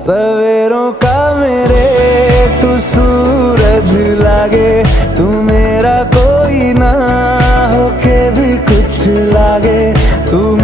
सवेरों का मेरे तू सूरज लागे, तू मेरा कोई ना होके भी कुछ लागे, तू